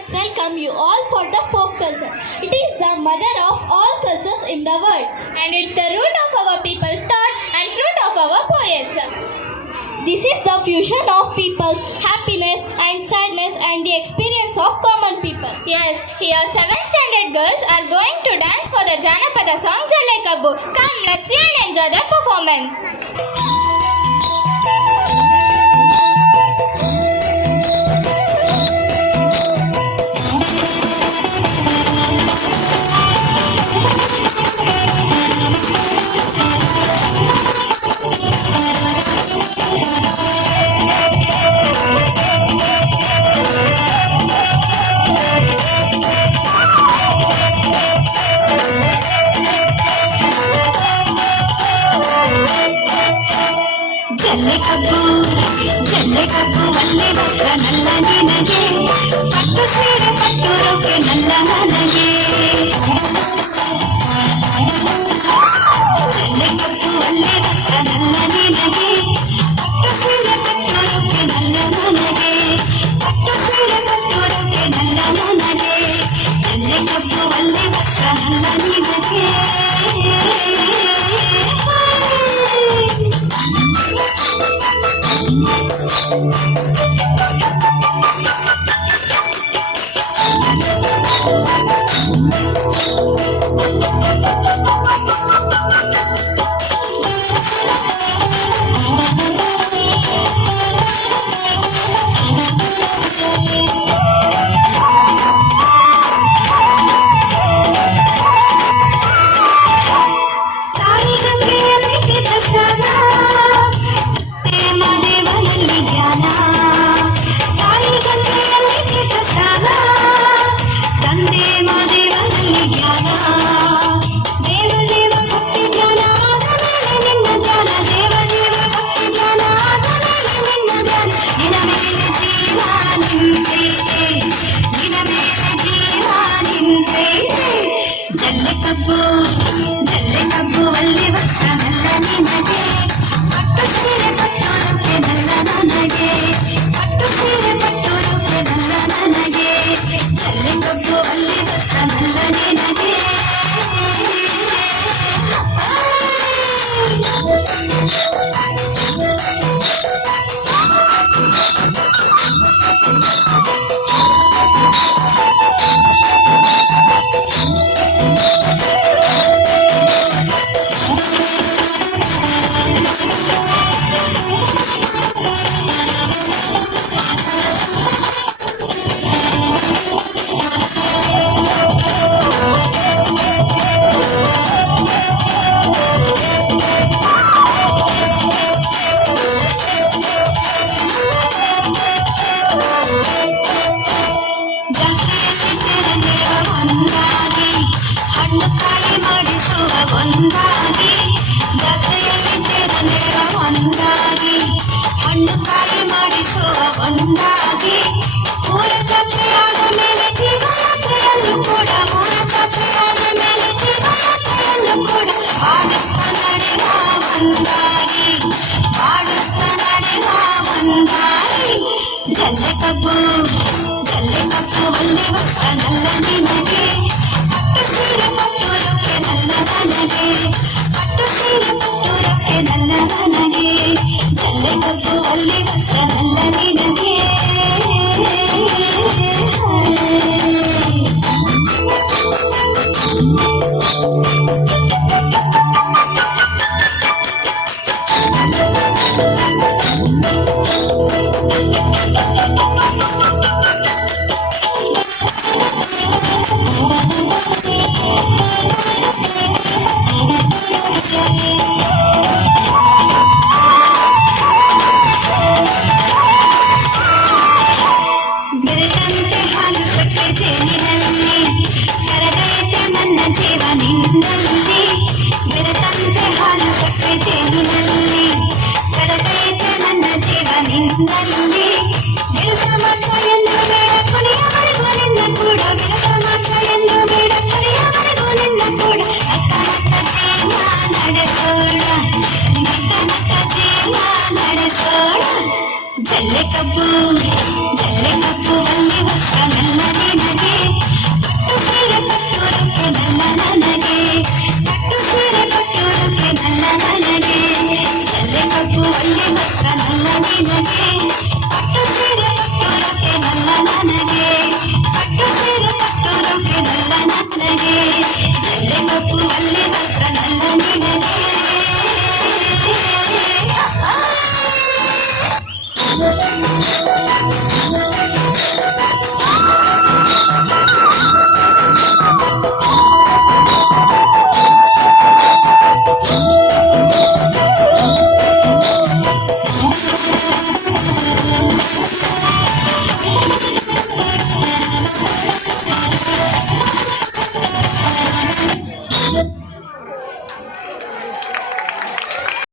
let's welcome you all for the folk culture. It is the mother of all cultures in the world. And it's the root of our people's thought and fruit of our poets. This is the fusion of people's happiness and sadness and the experience of common people. Yes, here 7th standard girls are going to dance for the Janapada song Jalle Kabbu. Come, let's see and enjoy the performance. ಜಲ್ಲೆ ಕಬ್ಬು ಒಳ್ಳೆ ವಸ್ತ್ರ ನಲ್ಲ ನಿನಗೆ ಪಟ್ಟು ಸೀರೆ ಪಟ್ಟು ರೊಕ್ಕೆ ನಲ್ಲ ನನಗೆ ಜಲ್ಲೆ ಕಬ್ಬು ಒಳ್ಳೆ ವಸ್ತ್ರ ನಲ್ಲ ನಿನಗೆ ಪಟ್ಟು ಸೀರೆ ಪಟ್ಟು ರೊಕ್ಕೆ ನಲ್ಲ ನನಗೆ ಪಟ್ಟು ಸೀರೆ ಪಟ್ಟು ರೊಕ್ಕೆ ನಲ್ಲ ನನಗೆ ಜಲ್ಲೆ ಕಬ್ಬು ಒಳ್ಳೆ ವಸ್ತ್ರ ನಲ್ಲ ನಿನಗೆ ಜಲ್ಲೆ ಕಬ್ಬು ಒಳ್ಳೆ ವಸ್ತ್ರ ನಲ್ಲ ನಿನಗೆ ಪಟ್ಟು ಸೀರೆ ಪಟ್ಟು ರೊಕ್ಕೆ ನಲ್ಲ ನನಗೆ ಪಟ್ಟು ಸೀರೆ ಪಟ್ಟು ರೊಕ್ಕೆ ನಲ್ಲ ನನಗೆ ಜಲ್ಲೆ ಕಬ್ಬು ಒಳ್ಳೆ ವಸ್ತ್ರ ನಲ್ಲ ನಿನಗೆ ಹಣ್ಣು ಕಾಯಿ ಮಾಡಿಸುವ ಒಂದಾಗಿ ಜಾತ್ರೆಯಲ್ಲಿ ತೆರನೇವ ಒಂದಾಗಿ ಹಣ್ಣು ಕಾಯಿ ಮಾಡಿಸುವ ಒಂದಾಗಿ ಮೂರ ಜಾತ್ರೆಯಾದ ಮೇಲೆ ಜೀವಯಾತ್ರೆಯಲ್ಲೂ ಕೂಡ ಮೂರ ಜಾತ್ರೆಯಾದ ಮೇಲೆ ಜೀವಯಾತ್ರೆಯಲ್ಲೂ ಕೂಡ ಬಾಡುತ್ತ ನಡೆವ ಒಂದಾಗಿ ಬಾಡುತ್ತ ನಡೆವ ಒಂದಾಗಿ ಜಲ್ಲೆ ಕಬ್ಬು ಒಳ್ಳೆ ವಸ್ತ್ರ ನಲ್ಲ ನಿನಗೆ ಪಟ್ಟು ಸೀರೆ ಪಟ್ಟು ರೊಕ್ಕೆ ನಲ್ಲ ನನಗೆ ಪಟ್ಟು ಸೀರೆ ಪಟ್ಟು ರೊಕ್ಕೆ ನಲ್ಲ ನನಗೆ ಜಲ್ಲೆ ಕಬ್ಬು ಒಳ್ಳೆ ವಸ್ತ್ರ ನಲ್ಲ ನಿನಗೆ Thank you.